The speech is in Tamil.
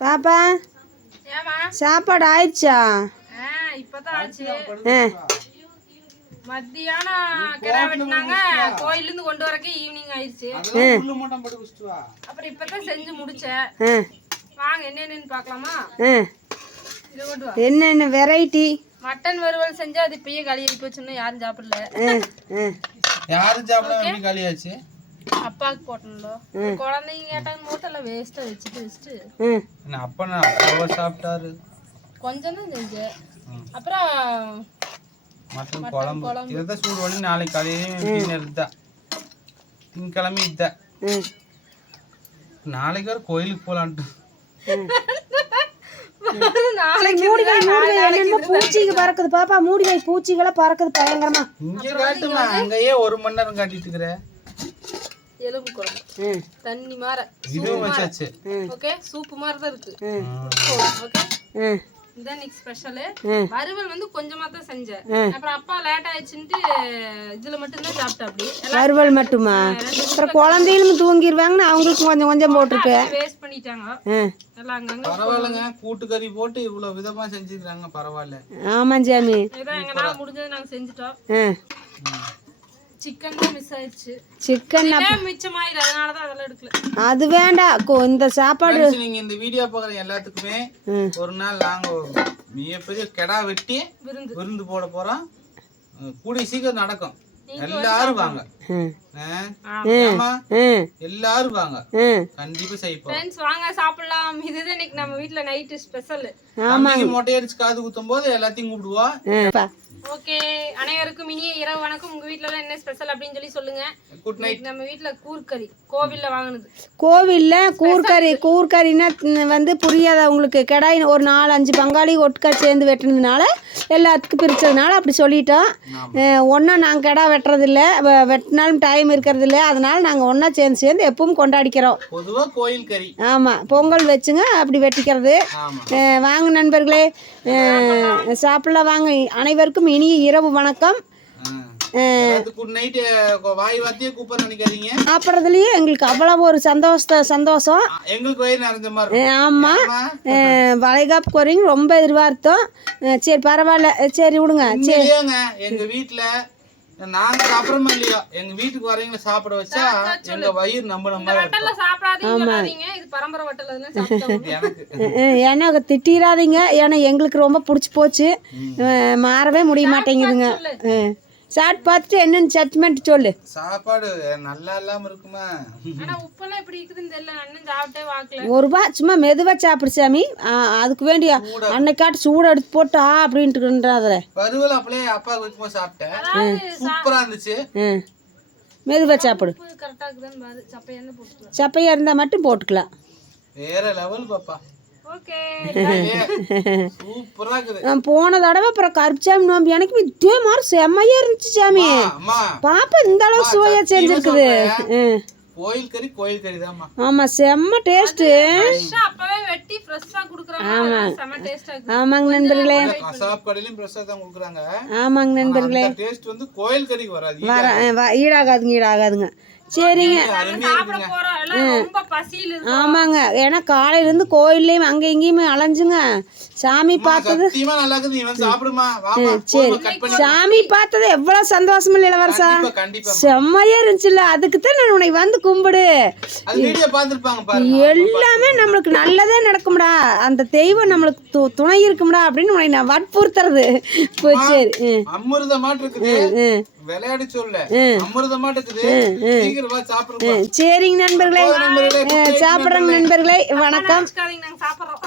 பாப்பா ஏமா சாப்பாடு ஆயிடுச்சா? மத்தியானம் கிடா வெட்டினாங்க கோயில்ல இருந்து கொண்டு வரக்கே ஈவினிங் ஆயிடுச்சு. அப்புறம் இப்பதான் செஞ்சு முடிச்சேன் ஆ. வாங்க என்னென்னு பார்க்கலாமா? ஆ. இதை கொண்டு வா. என்னென்ன வெரைட்டி மட்டன் வறுவல் செஞ்சா அது இப்பயே களி வச்சுன்னு யாரும் சாப்பிடல. யாரும் சாப்பிட எப்படி அப்பாவுக்கு போட்டோம்ல. குழந்தைங்க கேட்டாங்க போட்டல வேஸ்ட்டா வச்சுட்டு வச்சுட்டு. என்ன அப்பா நான் அப்பாவை சாப்பிட்டாரு? கொஞ்சம் தான் அப்புறம் மட்டன் குழம்பு. இதைதான் சூடு பண்ணி நாளைக்கு காலையிலேயும் இதுதான் திங்கக்கிழமை இதுதான் நாளைக்கு வேற கோயிலுக்கு போலான்ட்டு. நாளைக்கு மூடி வை மூடி வை என்னென்னமோ பூச்சிங்க பறக்குது. பாப்பா மூடி வை பூச்சிகளா பறக்குது பயங்கரமா. இங்க காட்டுமா அங்கேயே ஒரு மணி நேரம் காட்டிட்டு இருக்கிற. எலும்பு குழம்பு. தண்ணி மாற. இதுவும் வச்சாச்சு ஓகே? சூப்பு மாதிரி தான் இருக்கு ஓகே? ம் இதான் இன்னைக்கு ஸ்பெஷலு. வறுவல் வந்து கொஞ்சமா தான் செஞ்சேன். அப்புறம் அப்பா லேட் ஆயிடுச்சுன்ட்டு இதுல மட்டும் தான் சாப்பிட்டா அப்படி வறுவல் மட்டுமா? அப்புறம் குழந்தைகளும் தூங்கிடுவாங்கன்னு அவங்களுக்கும் கொஞ்சம் கொஞ்சம் போட்டிருப்பேன் வேஸ்ட் பண்ணிட்டாங்க. எல்லாம் அங்கங்க பரவாயில்லைங்க. கூட்டுக்கறி போட்டு இவ்வளவு விதமா செஞ்சுக்கிறாங்க பரவாயில்ல. ஆமாம் சாமி. இதான் எங்கனால முடிஞ்சது நாங்க செஞ்சுட்டோம். சிக்கன் மிஸ் ஆயிடுச்சு. சிக்கன் மிச்சமாயிரு அதனால தான் அதெல்லாம் எடுக்கல. அது வேண்டாம் கொ- இந்த சாப்பாடு நீங்க இந்த வீடியோ பாக்குற எல்லாத்துக்குமே. ஒரு நாள் நாங்க மிகப்பெரிய கெடா வெட்டி விருந்து. விருந்து போட போறோம். கூடிய சீக்கிரம் நடக்கும். எல்லாரும் வாங்க. ம் ஆ? ஆமா ம் எல்லாரும் வாங்க. ம் கண்டிப்பா ஃப்ரெண்ட்ஸ் வாங்க சாப்பிடலாம். இதுதான் இன்னைக்கு நம்ம வீட்ல நைட்டு ஸ்பெஷல் தம்பிக்கு மொட்டை அடிச்சு காது குத்தும் போது எல்லாத்தையும் கூப்பிடுவோம். ஓகே அனைவருக்கும் இனிய இரவு வணக்கம். உங்க வீட்ல எல்லாம் என்ன ஸ்பெஷல் அப்படின்னு சொல்லி சொல்லுங்க. குட் நைட் நம்ம வீட்ல கூர்க்கறி கோவில்ல வாங்குனது. கோவில்ல கூர்க்கறி கூர்க்கறின்னா ம், வந்து புரியாத அவங்களுக்கு கடாய் ஒரு நாலு அஞ்சு பங்காளி ஒட்டுக்கா சேர்ந்து வெட்டினதுனால எல்லாத்துக்கும் பிரித்ததுனால அப்படி சொல்லிட்டோம். ஒன்றா நாங்கள் கடா வெட்டுறதில்ல. வ- வெட்டினாலும் டைம் இருக்கிறதில்ல. அதனால் நாங்கள் ஒன்றா சேர்ந்து சேர்ந்து எப்பவும் கொண்டாடிக்கிறோம். பொதுவா கோயில் கறி. ஆமாம் பொங்கல் வச்சுங்க அப்படி வெட்டிக்கிறது. வாங்க நண்பர்களே. சாப்பிடலாம் வாங்க. அனைவருக்கும் இனிய இரவு வணக்கம். சாப்பிட்றதுலேயே எங்களுக்கு அவ்வளோ ஒரு சந்தோஷ சந்தோஷம். ஆமா. வளைகாப்பு குறைங்க ரொம்ப எதிர்பார்த்தோம். சரி பரவாயில்ல. சரி விடுங்க. சரி எங்க வீட்ல நாங்க சாப்பிடறோமா இல்லையோ எங்க வீட்டுக்கு வரவங்கள சாப்பிட வச்சா எங்க வயிறு நம்பின மாதிரி இருக்கும் வட்டல்ல சாப்பிடாதீங்க சொல்லாதீங்க இது பரம்பரை வட்டல் அதெல்லாம் சாப்பிட்டோம் எனக்கு அஹ் ஏன்னா திட்டிடாதீங்க ஏன்னா எங்களுக்கு ரொம்ப பிடிச்சி போச்சு. மாறவே முடிய மாட்டேங்குதுங்க. சாப்பிட்டு பார்த்துட்டு என்னென்னு ஜட்மெண்ட் சொல்லு. சாப்பாடு நல்லா இல்லாம இருக்குமா? ஆனா உப்பெல்லாம் எப்படி இருக்குதுன்னு தெரியல. இன்னும் சாப்பிட்டே வாக்கல ஒரு ரூபா சும்மா மெதுவாக சாப்பிடு சாமி. அதுக்கு வேண்டிய அன்னைக்காட்டு சூடு எடுத்து போட்டு ஆ அப்படின்ட்டுன்றாத வறுவல் அப்படியே அப்பா வைக்கும்போது சாப்பிட்டேன். சூப்பரா இருந்துச்சு. ம் மெதுவாக சாப்பிடு. சப்பையாக இருந்தால் மட்டும் போட்டுக்கலாம். வேற லெவல் பாப்பா. ஓகே சூப்பரா இருக்குது நான் போன தடவை அப்புறம் கருப்புசாமி நோம்பி எனக்கு இதே மாதிரி செம்மையாக இருந்துச்சு சாமி. பாப்பா இந்த அளவு சுவையாக செஞ்சுருக்குது. ம். கோயில் கறி கோயில் கறி தான்மா ஆமாம் செம்ம டேஸ்ட்டு. அப்பவே வெட்டி ஃப்ரெஷ்ஷா குடுக்குறாங்க. செம டேஸ்டா இருக்கு. ஆமாங்க நண்பர்களே. கசாப் கடையிலும் பிரசாத் தான் கொடுக்குறாங்க. ஆமாங்க நண்பர்களே. டேஸ்ட் வந்து கோயில் கறிக்கு வராது வர அஹ் வ- ஈடாகாதுங்க ஈடாகாதுங்க. சரிங்க. அருமையா சாப்பிட போறோம். எல்லாம் ரொம்ப பசியில இருக்கு ஆமாங்க. ஏன்னா காலையிலேருந்து கோயில்லையும் அங்கே இங்கேயுமே அலைஞ்சுங்க. சாமி பார்த்தது பண்ணி சாமி பார்த்தது எவ்வளோ சந்தோஷம் இல்லை இளவரசா செம்மையா இருந்துச்சுல்ல. அதுக்கு தான் நான் உன்னை வந்து கும்பிடு. எல்லாமே நம்மளுக்கு நல்லதே நடக்கும்டா. அந்த தெய்வம் நம்மளுக்கு து- துணை இருக்கும்டா அப்படின்னு உன்னை நான் வற்புறுத்துறது. போய் சரி ம், அமிர்தமாட்டு இருக்குது. ம், விளையாடி சொல்ல. அமிர்தமாட்டு இருக்குது. சீக்கிரம் வா சாப்பிடுங்க ம். சரிங்க நண்பர்களே. சாப்பிட்றோங்க நண்பர்களே. வணக்கம். வச்சுக்காதீங்க நாங்க சாப்பிடுறோம்.